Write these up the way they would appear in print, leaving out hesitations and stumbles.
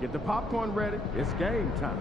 Get the popcorn ready. It's game time.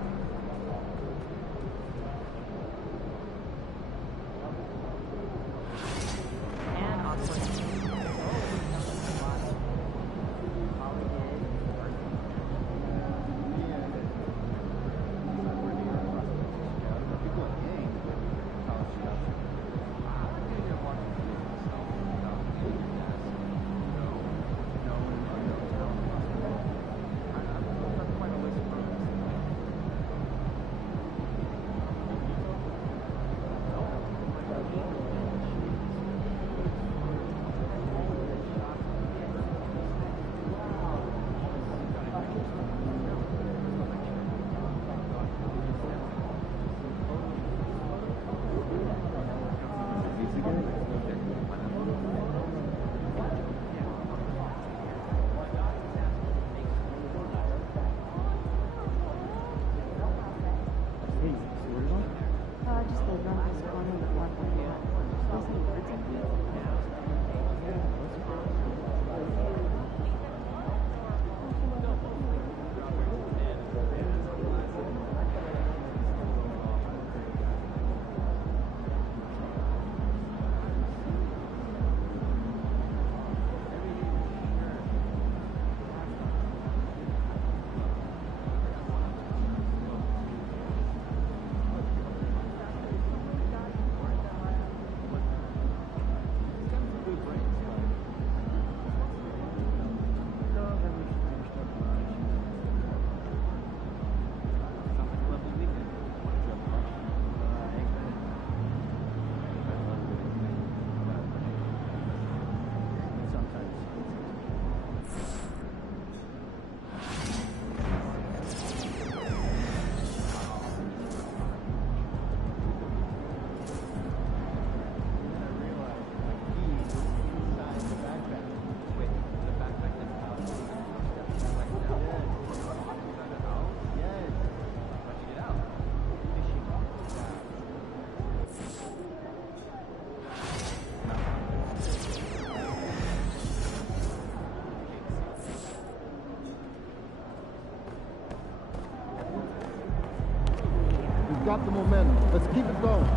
Got the momentum. Let's keep it going.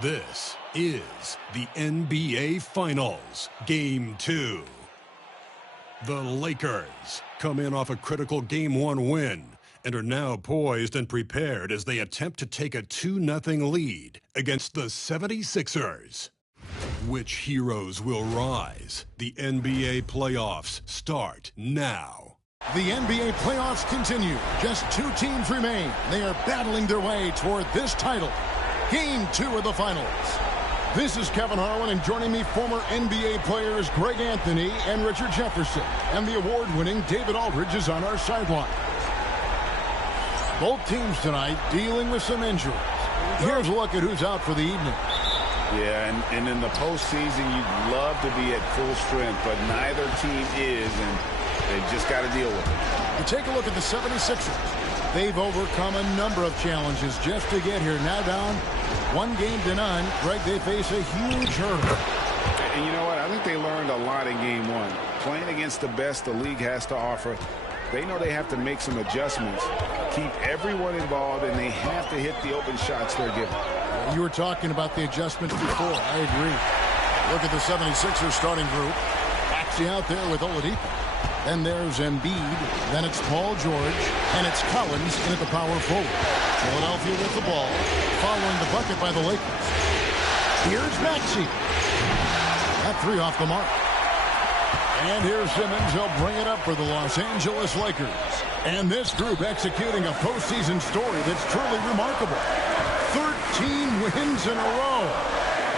This is the NBA Finals, Game 2. The Lakers come in off a critical Game 1 win and are now poised and prepared as they attempt to take a 2-0 lead against the 76ers. Which heroes will rise? The NBA playoffs start now. The NBA playoffs continue. Just 2 teams remain. They are battling their way toward this title. Game 2 of the finals. This is Kevin Harlan, and joining me, former NBA players Greg Anthony and Richard Jefferson. And the award-winning David Aldridge is on our sideline. Both teams tonight dealing with some injuries. Here's a look at who's out for the evening. Yeah, and in the postseason, you'd love to be at full strength, but neither team is, and they've just got to deal with it. You take a look at the 76ers. They've overcome a number of challenges just to get here. Now down 1-0. Greg, they face a huge hurdle. And you know what? I think they learned a lot in Game 1. Playing against the best the league has to offer, they know they have to make some adjustments, keep everyone involved, and they have to hit the open shots they're given. You were talking about the adjustments before. I agree. Look at the 76ers starting group. Actually out there with Oladipo. Then there's Embiid. Then it's Paul George. And it's Collins in at the power forward. Philadelphia with the ball. Following the bucket by the Lakers. Here's Maxey. That 3 off the mark. And here's Simmons. He'll bring it up for the Los Angeles Lakers. And this group executing a postseason story that's truly remarkable. 13 wins in a row.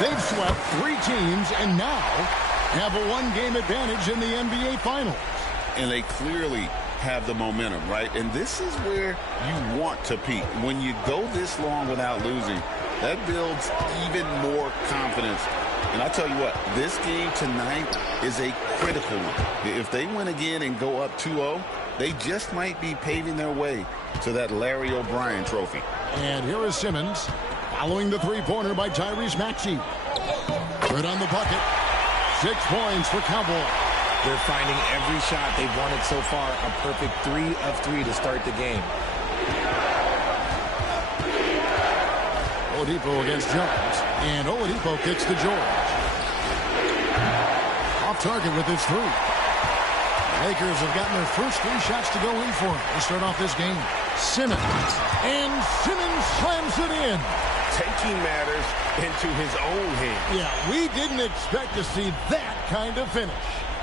They've swept 3 teams and now have a 1-game advantage in the NBA Finals. And they clearly have the momentum, right? And this is where you want to peak. When you go this long without losing, that builds even more confidence. And I'll tell you what, this game tonight is a critical one. If they win again and go up 2-0, they just might be paving their way to that Larry O'Brien trophy. And here is Simmons following the three-pointer by Tyrese Maxey. Good on the bucket. 6 points for Cowboy. They're finding every shot they've wanted so far a perfect 3 of 3 to start the game. Oladipo against Jones. And Oladipo kicks to George. Off target with his 3. Lakers have gotten their first 3 shots to go in for him to start off this game. Simmons. And Simmons slams it in. Taking matters into his own hands. Yeah, we didn't expect to see that kind of finish.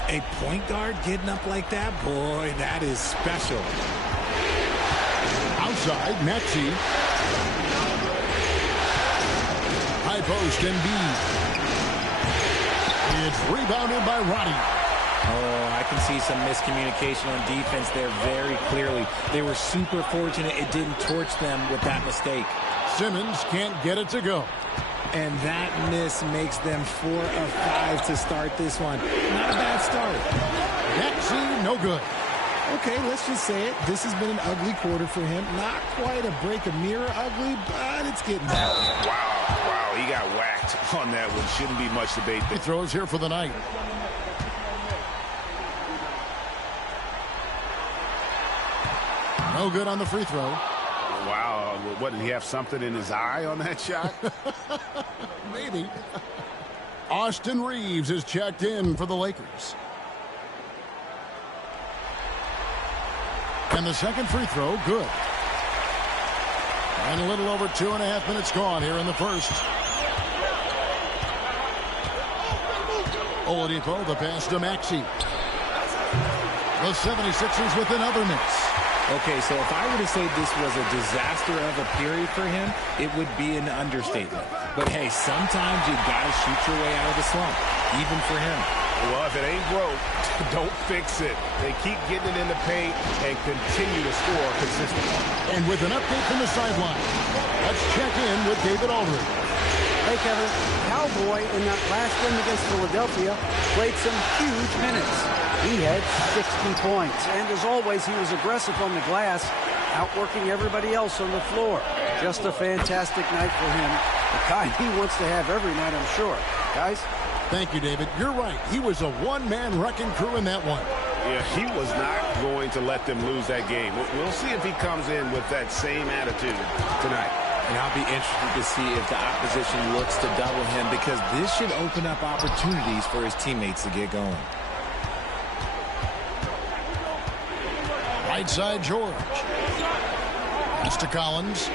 A point guard getting up like that, boy, that is special. Outside, Maxey. High post, Embiid. It's rebounded by Roddy. Oh, I can see some miscommunication on defense there very clearly. They were super fortunate it didn't torch them with that mistake. Simmons can't get it to go. And that miss makes them 4 of 5 to start this one. Not a bad start. Maxey, no good. Okay, let's just say it. This has been an ugly quarter for him. Not quite a break a mirror ugly, but it's getting better. Wow, he got whacked on that one. Shouldn't be much debate. He throws here for the night. No good on the free throw. Wow, what, did he have something in his eye on that shot? Maybe. Austin Reeves is checked in for the Lakers. And the second free throw, good. And a little over 2.5 minutes gone here in the first. Oladipo, the pass to Maxey. The 76ers with another miss. Okay, so if I were to say this was a disaster of a period for him, it would be an understatement. But hey, sometimes you gotta shoot your way out of the slump, even for him. Well, if it ain't broke, don't fix it. They keep getting it in the paint and continue to score consistently. And with an update from the sideline, let's check in with David Aldridge. Hey, Kevin, Cowboy in that last game against Philadelphia played some huge minutes. He had 60 points, and as always, he was aggressive on the glass, outworking everybody else on the floor. Just a fantastic night for him. The kind he wants to have every night, I'm sure. Guys? Thank you, David. You're right. He was a one-man wrecking crew in that one. Yeah, he was not going to let them lose that game. We'll see if he comes in with that same attitude tonight. And I'll be interested to see if the opposition looks to double him, because this should open up opportunities for his teammates to get going. Right side, George. Pass to Collins.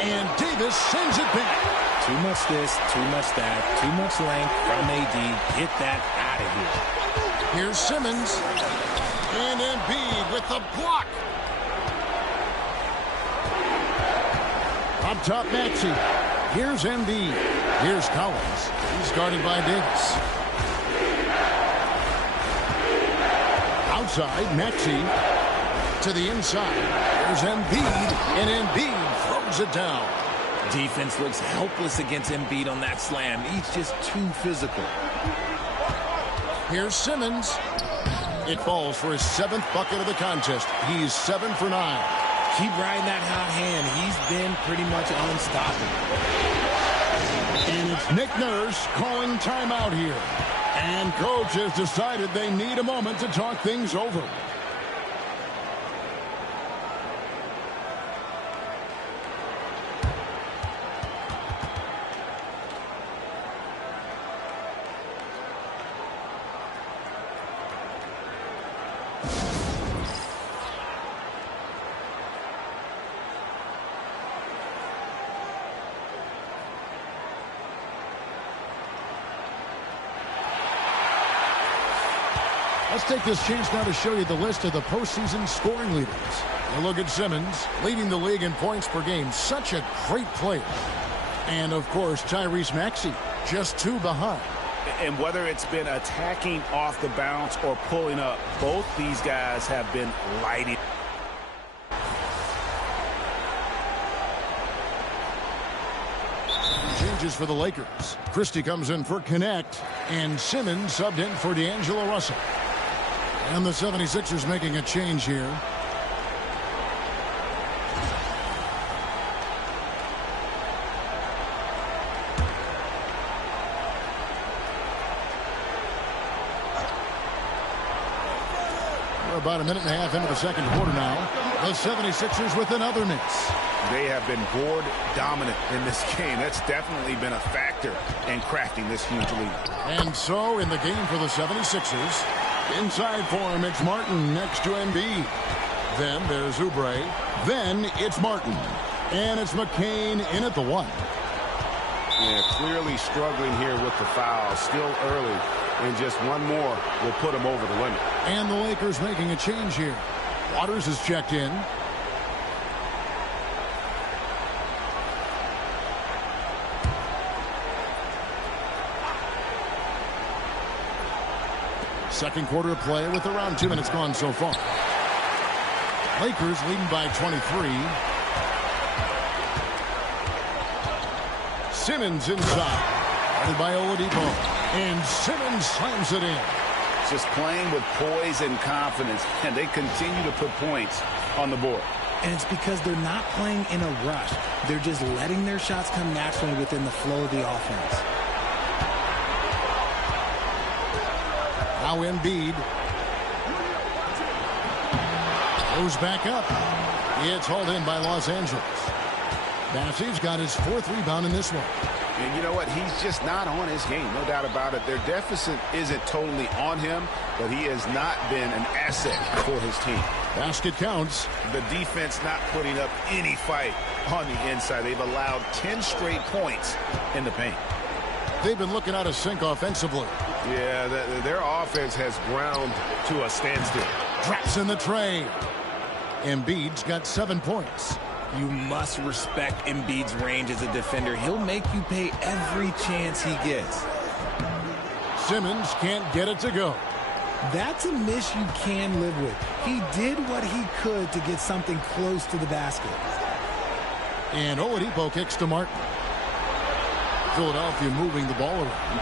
And Davis sends it back. Too much this, too much that, too much length from AD. Get that out of here. Here's Simmons. And Embiid with the block. Up top, Maxey. Here's Embiid. Here's Collins. He's guarded by Davis. Outside, Maxey to the inside. There's Embiid, and Embiid throws it down. Defense looks helpless against Embiid on that slam. He's just too physical. Here's Simmons. It falls for his 7th bucket of the contest. He's 7 for 9. Keep riding that hot hand. He's been pretty much unstoppable. And it's Nick Nurse calling timeout here. And coach has decided they need a moment to talk things over. Let's take this chance now to show you the list of the postseason scoring leaders. A look at Simmons, leading the league in points per game. Such a great player. And, of course, Tyrese Maxey, just 2 behind. And whether it's been attacking off the bounce or pulling up, both these guys have been lighting. Changes for the Lakers. Christie comes in for Connect, and Simmons subbed in for D'Angelo Russell. And the 76ers making a change here. We're about a minute and a half into the second quarter now. The 76ers with another miss. They have been board dominant in this game. That's definitely been a factor in crafting this huge lead. And so in the game for the 76ers, inside for him, it's Martin next to Embiid. Then there's Oubre. Then it's Martin. And it's McCain in at the 1. Yeah, clearly struggling here with the foul. Still early. And just one more will put him over the limit. And the Lakers making a change here. Waters is checked in. Second quarter of play with around 2 minutes gone so far. Lakers leading by 23. Simmons inside. Guarded by Oladipo. And Simmons slams it in. Just playing with poise and confidence, and they continue to put points on the board. And it's because they're not playing in a rush. They're just letting their shots come naturally within the flow of the offense. Now Embiid goes back up. It's hauled in by Los Angeles. Bassey's got his 4th rebound in this one. And you know what? He's just not on his game. No doubt about it. Their deficit isn't totally on him, but he has not been an asset for his team. Basket counts. The defense not putting up any fight on the inside. They've allowed 10 straight points in the paint. They've been looking out of sync offensively. Yeah, their offense has ground to a standstill. Drops in the tray. Embiid's got 7 points. You must respect Embiid's range as a defender. He'll make you pay every chance he gets. Simmons can't get it to go. That's a miss you can live with. He did what he could to get something close to the basket. And Oladipo kicks to Martin. Philadelphia moving the ball around.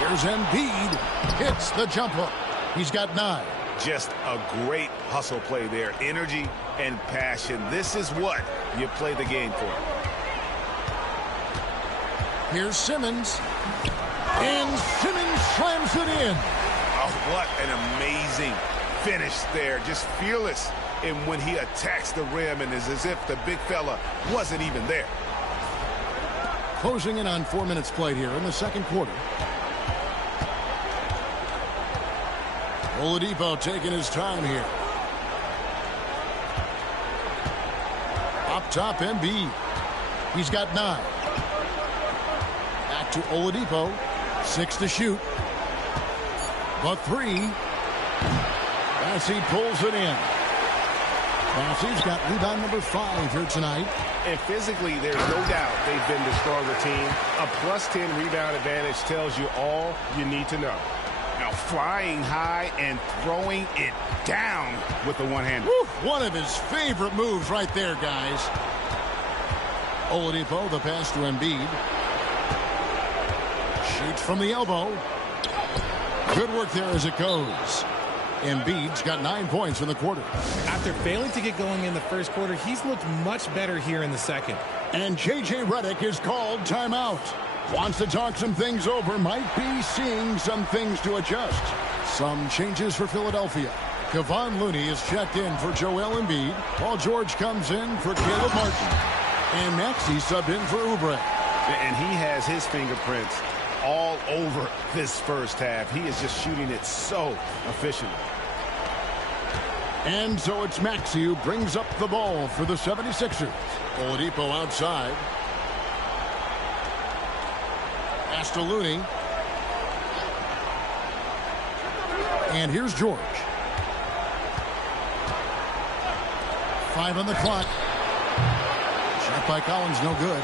Here's Embiid. Hits the jump hook. He's got 9. Just a great hustle play there. Energy and passion. This is what you play the game for. Here's Simmons. And Simmons slams it in. Oh, what an amazing finish there. Just fearless. And when he attacks the rim, and it's as if the big fella wasn't even there. Closing in on 4 minutes played here in the second quarter. Oladipo taking his time here. Up top, Embiid. He's got 9. Back to Oladipo. 6 to shoot. But 3. Bassey pulls it in. Bassey's got rebound number 5 here tonight. And physically, there's no doubt they've been the stronger team. A plus 10 rebound advantage tells you all you need to know. Now flying high and throwing it down with the one-hander. One of his favorite moves right there, guys. Oladipo, the pass to Embiid. Shoots from the elbow. Good work there as it goes. Embiid's got 9 points in the quarter. After failing to get going in the first quarter, he's looked much better here in the second. And J.J. Redick is called timeout. Wants to talk some things over. Might be seeing some things to adjust. Some changes for Philadelphia. Kevon Looney is checked in for Joel Embiid. Paul George comes in for Caleb Martin. And Maxey subbed in for Oubre. And he has his fingerprints all over this first half. He is just shooting it so efficiently. And so it's Maxey who brings up the ball for the 76ers. Oladipo outside. Pass to Looney. And here's George. 5 on the clock. Shot by Collins, no good.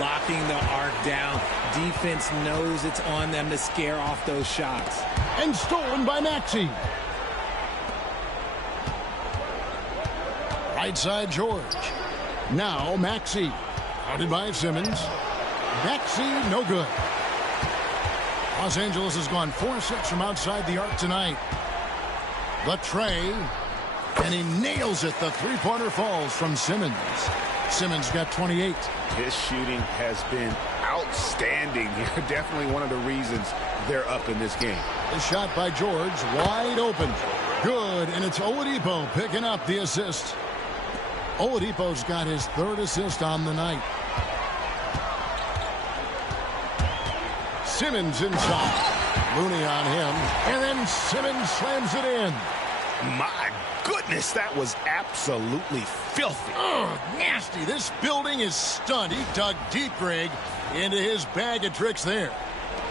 Locking the arc down. Defense knows it's on them to scare off those shots. And stolen by Maxey. Right side, George. Now Maxey. Guarded by Simmons. Maxey, no good. Los Angeles has gone 4-6 from outside the arc tonight. The tray. And he nails it. The three-pointer falls from Simmons. Simmons got 28. His shooting has been outstanding. Definitely one of the reasons they're up in this game. The shot by George, wide open. Good, and it's Oladipo picking up the assist. Oladipo's got his third assist on the night. Simmons inside. Looney on him, and then Simmons slams it in. My goodness, that was absolutely filthy. Ugh, nasty. This building is stunned. He dug deep, Greg, into his bag of tricks there.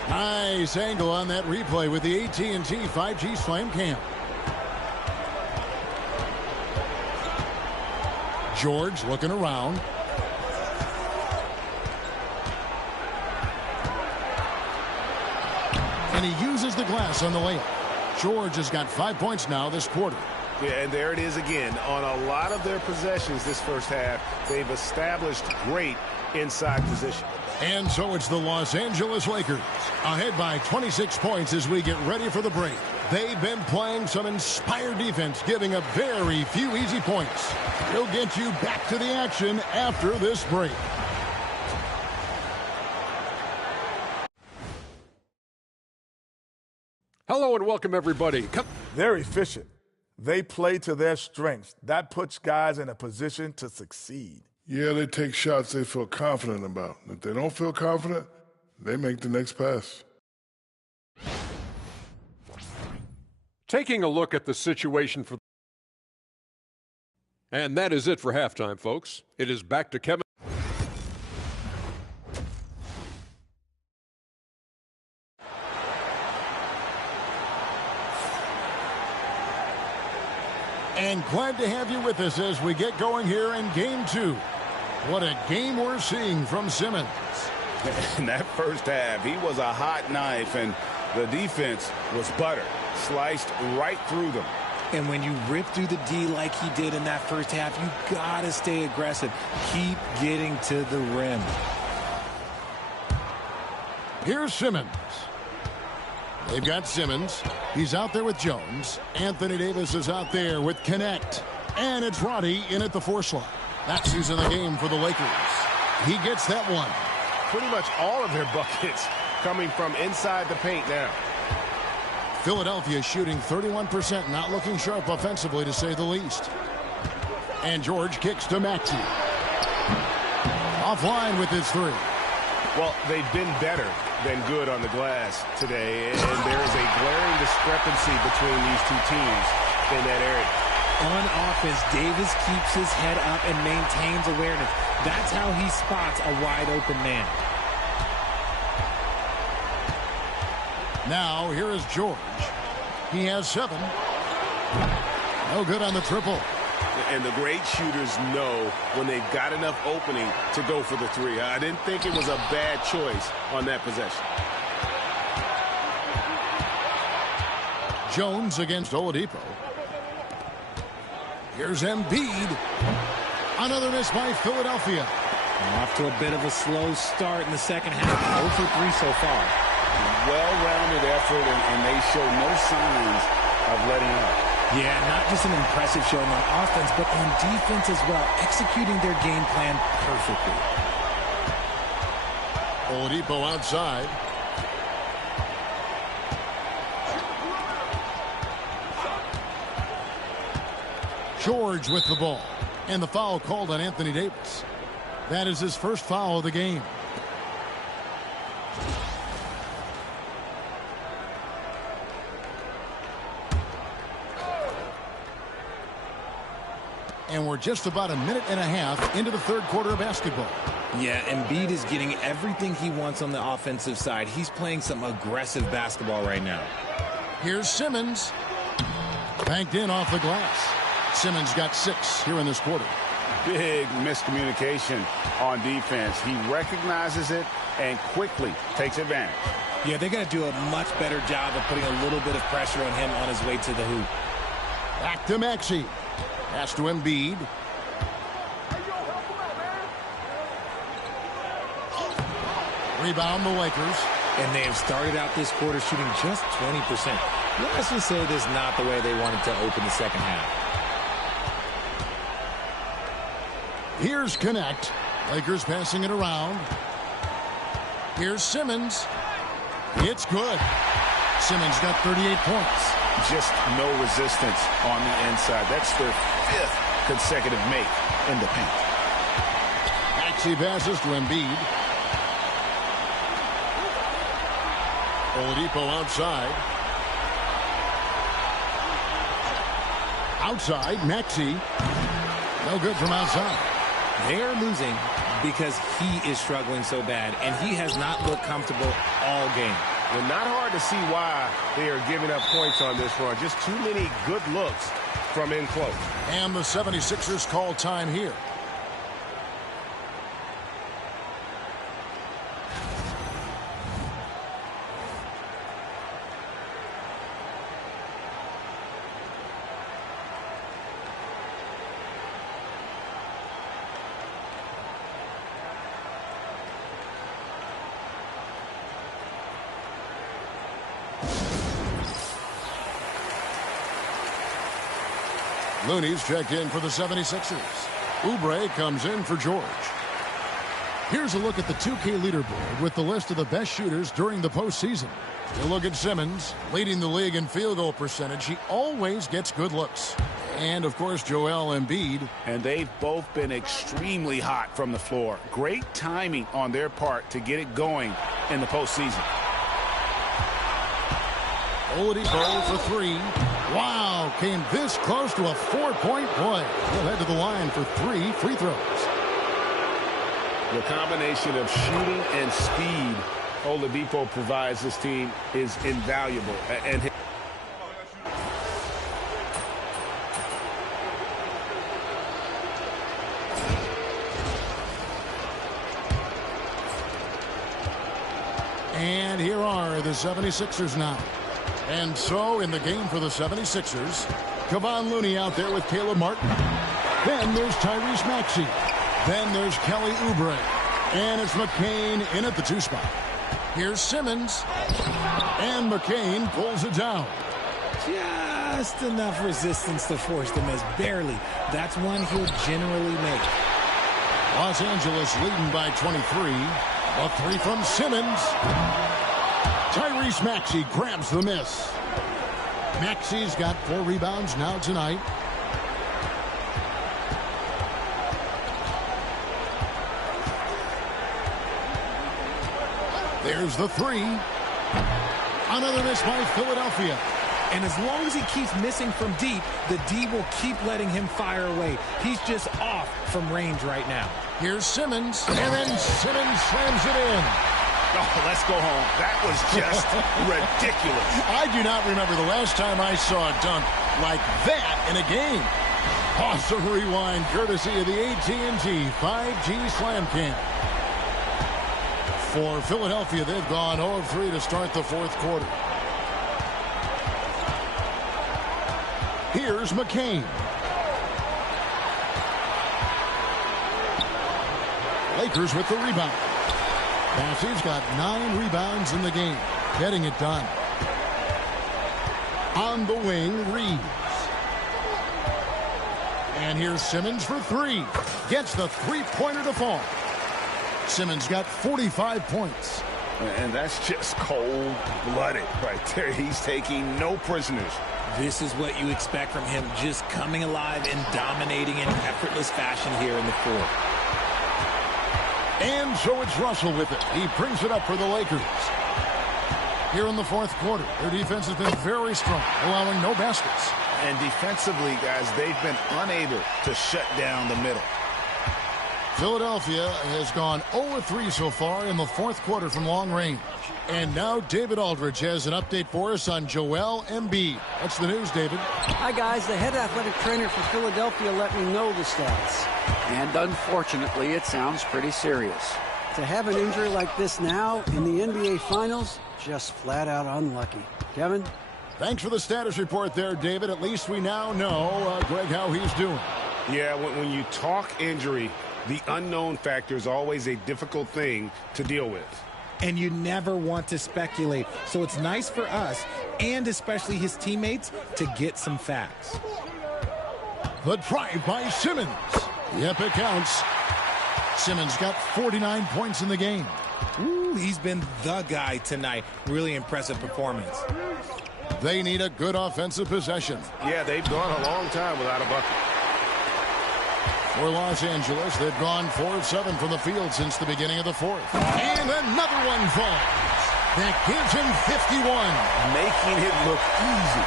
Nice angle on that replay with the AT&T 5G Slam Cam. George looking around. And he uses the glass on the layup. George has got 5 points now this quarter. Yeah, and there it is again. On a lot of their possessions this first half, they've established great inside position. And so it's the Los Angeles Lakers ahead by 26 points as we get ready for the break. They've been playing some inspired defense, giving up very few easy points. We'll get you back to the action after this break. Hello and welcome, everybody. They're efficient. They play to their strengths. That puts guys in a position to succeed. Yeah, they take shots they feel confident about. If they don't feel confident, they make the next pass. Taking a look at the situation for... And that is it for halftime, folks. It is back to Kevin. And glad to have you with us as we get going here in Game 2. What a game we're seeing from Simmons. In that first half, he was a hot knife, and the defense was butter. Sliced right through them. And when you rip through the D like he did in that first half, you gotta stay aggressive. Keep getting to the rim. Here's Simmons. They've got Simmons. He's out there with Jones. Anthony Davis is out there with Connect. And it's Roddy in at the 4 slot. That's using the game for the Lakers. He gets that one. Pretty much all of their buckets coming from inside the paint now. Philadelphia shooting 31%, not looking sharp offensively, to say the least. And George kicks to Maxey. Offline with his 3. Well, they've been better than good on the glass today, and there is a glaring discrepancy between these two teams in that area. On offense, Davis keeps his head up and maintains awareness. That's how he spots a wide-open man. Now, here is George. He has 7. No good on the triple. And the great shooters know when they've got enough opening to go for the 3. I didn't think it was a bad choice on that possession. Jones against Oladipo. Here's Embiid. Another miss by Philadelphia. Off to a bit of a slow start in the second half. 0 for 3 so far. Well-rounded effort, and they show no signs of letting up. Yeah, not just an impressive showing on offense, but on defense as well, executing their game plan perfectly. Oladipo outside. George with the ball. And the foul called on Anthony Davis. That is his first foul of the game. And we're just about a minute and a half into the third quarter of basketball. Yeah, Embiid is getting everything he wants on the offensive side. He's playing some aggressive basketball right now. Here's Simmons. Banked in off the glass. Simmons got 6 here in this quarter. Big miscommunication on defense. He recognizes it and quickly takes advantage. Yeah, they got to do a much better job of putting a little bit of pressure on him on his way to the hoop. Back to Maxey. Pass to Embiid. Rebound the Lakers. And they have started out this quarter shooting just 20%. Let's just say this is not the way they wanted to open the second half. Here's Connect. Lakers passing it around. Here's Simmons. It's good. Simmons got 38 points. Just no resistance on the inside. That's their 5th consecutive make in the paint. Maxey passes to Embiid. Oladipo outside. Outside, Maxey. No good from outside. They're losing because he is struggling so bad, and he has not looked comfortable all game. Well, not hard to see why they are giving up points on this run. Just too many good looks from in close. And the 76ers call time here. Looney's checked in for the 76ers. Oubre comes in for George. Here's a look at the 2K leaderboard with the list of the best shooters during the postseason. You look at Simmons, leading the league in field goal percentage. He always gets good looks. And, of course, Joel Embiid. And they've both been extremely hot from the floor. Great timing on their part to get it going in the postseason. Oladipo for 3. Wow, came this close to a 4-point play. He'll head to the line for 3 free throws. The combination of shooting and speed Oladipo provides this team is invaluable. And here are the 76ers now. And so in the game for the 76ers, Kevon Looney out there with Caleb Martin. Then there's Tyrese Maxey. Then there's Kelly Oubre. And it's McCain in at the 2 spot. Here's Simmons. And McCain pulls it down. Just enough resistance to force them as barely. That's one he'll generally make. Los Angeles leading by 23. A 3 from Simmons. Tyrese Maxey grabs the miss. Maxey's got 4 rebounds now tonight. There's the 3. Another miss by Philadelphia. And as long as he keeps missing from deep, the D will keep letting him fire away. He's just off from range right now. Here's Simmons. And then Simmons slams it in. Oh, let's go home. That was just ridiculous. I do not remember the last time I saw a dunk like that in a game. Awesome rewind courtesy of the AT&T 5G Slam Cam. For Philadelphia, they've gone 0 of 3 to start the 4th quarter. Here's McCain. Lakers with the rebound. Maxey's got 9 rebounds in the game, getting it done. On the wing, Reeves. And here's Simmons for 3. Gets the 3-pointer to fall. Simmons got 45 points. And that's just cold-blooded right there. He's taking no prisoners. This is what you expect from him, just coming alive and dominating in effortless fashion here in the 4th. And so it's Russell with it. He brings it up for the Lakers. Here in the 4th quarter, their defense has been very strong, allowing no baskets. And defensively, guys, they've been unable to shut down the middle. Philadelphia has gone 0 of 3 so far in the 4th quarter from long range. And now David Aldridge has an update for us on Joel Embiid. What's the news, David? Hi, guys. The head athletic trainer for Philadelphia let me know the stats. And unfortunately, it sounds pretty serious. To have an injury like this now in the NBA Finals, just flat out unlucky. Kevin? Thanks for the status report there, David. At least we now know, Greg, how he's doing. Yeah, when you talk injury, the unknown factor is always a difficult thing to deal with. And you never want to speculate. So it's nice for us, and especially his teammates, to get some facts. The drive by Simmons. Yep, it counts. Simmons got 49 points in the game. Ooh, he's been the guy tonight. Really impressive performance. They need a good offensive possession. Yeah, they've gone a long time without a bucket. For Los Angeles, they've gone 4 of 7 from the field since the beginning of the fourth. And another one falls. That gives him 51. Making it look easy.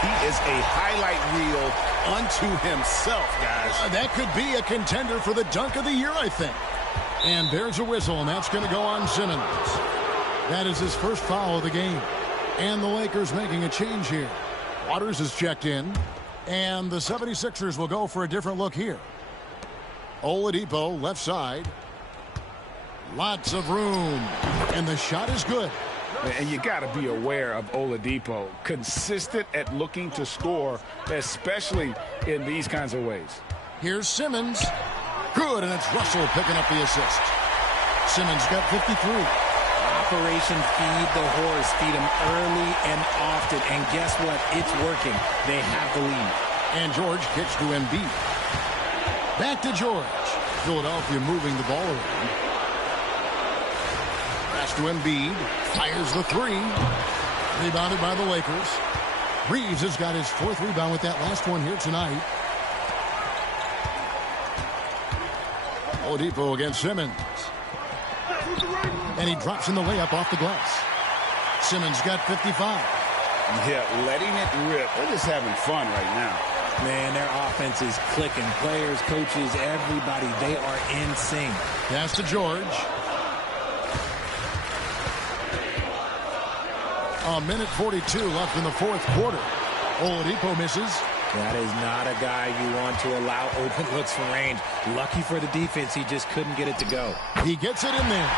He is a highlight reel unto himself, guys. That could be a contender for the dunk of the year, I think. And there's a whistle, and that's going to go on Simmons. That is his first foul of the game. And the Lakers making a change here. Waters is checked in. And the 76ers will go for a different look here. Oladipo, left side. Lots of room. And the shot is good. And you got to be aware of Oladipo. Consistent at looking to score, especially in these kinds of ways. Here's Simmons. Good, and it's Russell picking up the assist. Simmons got 53. Operation Feed the Horse. Feed him early and often. And guess what? It's working. They have the lead. And George kicks to Embiid. Back to George. Philadelphia moving the ball around. Pass to Embiid. Fires the three. Rebounded by the Lakers. Reeves has got his 4th rebound with that last one here tonight. Oladipo against Simmons. And he drops in the layup off the glass. Simmons got 55. Yeah, letting it rip. They're just having fun right now. Man, their offense is clicking. Players, coaches, everybody, they are in sync. Pass to George. A minute 42 left in the 4th quarter. Oladipo misses. That is not a guy you want to allow open looks from range. Lucky for the defense, he just couldn't get it to go. He gets it in there.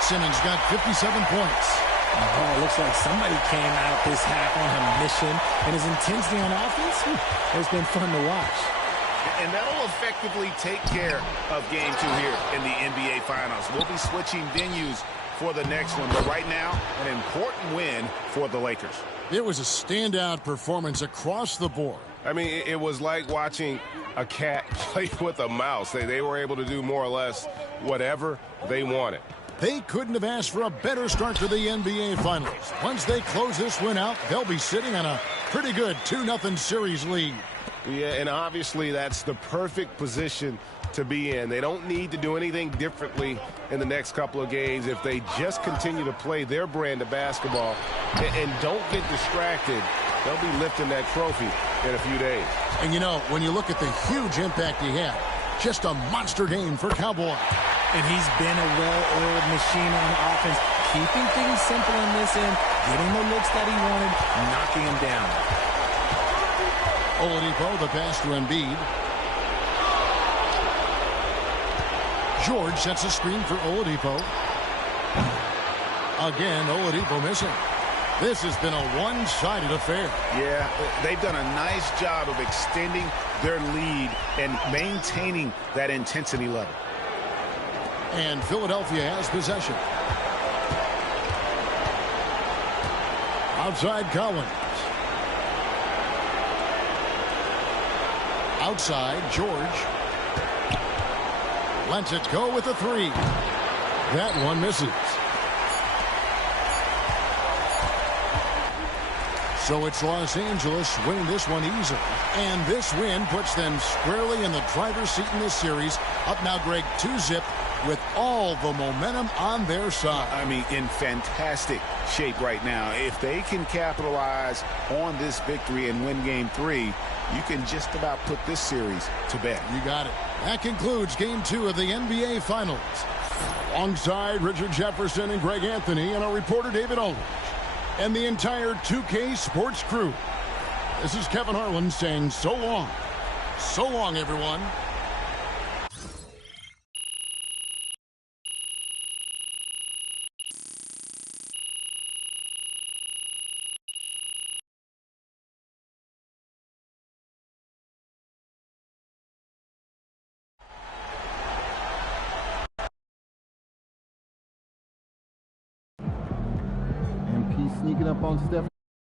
Simmons got 57 points. Oh, it looks like somebody came out this half on a mission, and his intensity on offense has been fun to watch. And that'll effectively take care of Game 2 here in the NBA Finals. We'll be switching venues for the next one, but right now, an important win for the Lakers. It was a standout performance across the board. I mean, it was like watching a cat play with a mouse. They were able to do more or less whatever they wanted. They couldn't have asked for a better start to the NBA Finals. Once they close this win out, they'll be sitting on a pretty good 2-0 series lead. Yeah, and obviously that's the perfect position to be in. They don't need to do anything differently in the next couple of games if they just continue to play their brand of basketball and don't get distracted. They'll be lifting that trophy in a few days. And you know, when you look at the huge impact he had, just a monster game for Cowboy. And he's been a well-oiled machine on offense, keeping things simple in this end, getting the looks that he wanted, knocking him down. Oladipo, the pass to Embiid. George sets a screen for Oladipo. Again, Oladipo missing. This has been a one-sided affair. Yeah, they've done a nice job of extending their lead and maintaining that intensity level. And Philadelphia has possession. Outside Collins. Outside George. Lets it go with the three. That one misses. So it's Los Angeles winning this one easily. And this win puts them squarely in the driver's seat in this series. Up now, Greg, 2-0 with all the momentum on their side. I mean, in fantastic shape right now. If they can capitalize on this victory and win Game 3, you can just about put this series to bed. You got it. That concludes Game 2 of the NBA Finals. Alongside Richard Jefferson and Greg Anthony and our reporter David Aldridge and the entire 2K Sports crew. This is Kevin Harlan saying so long. So long, everyone. sneaking up on Steph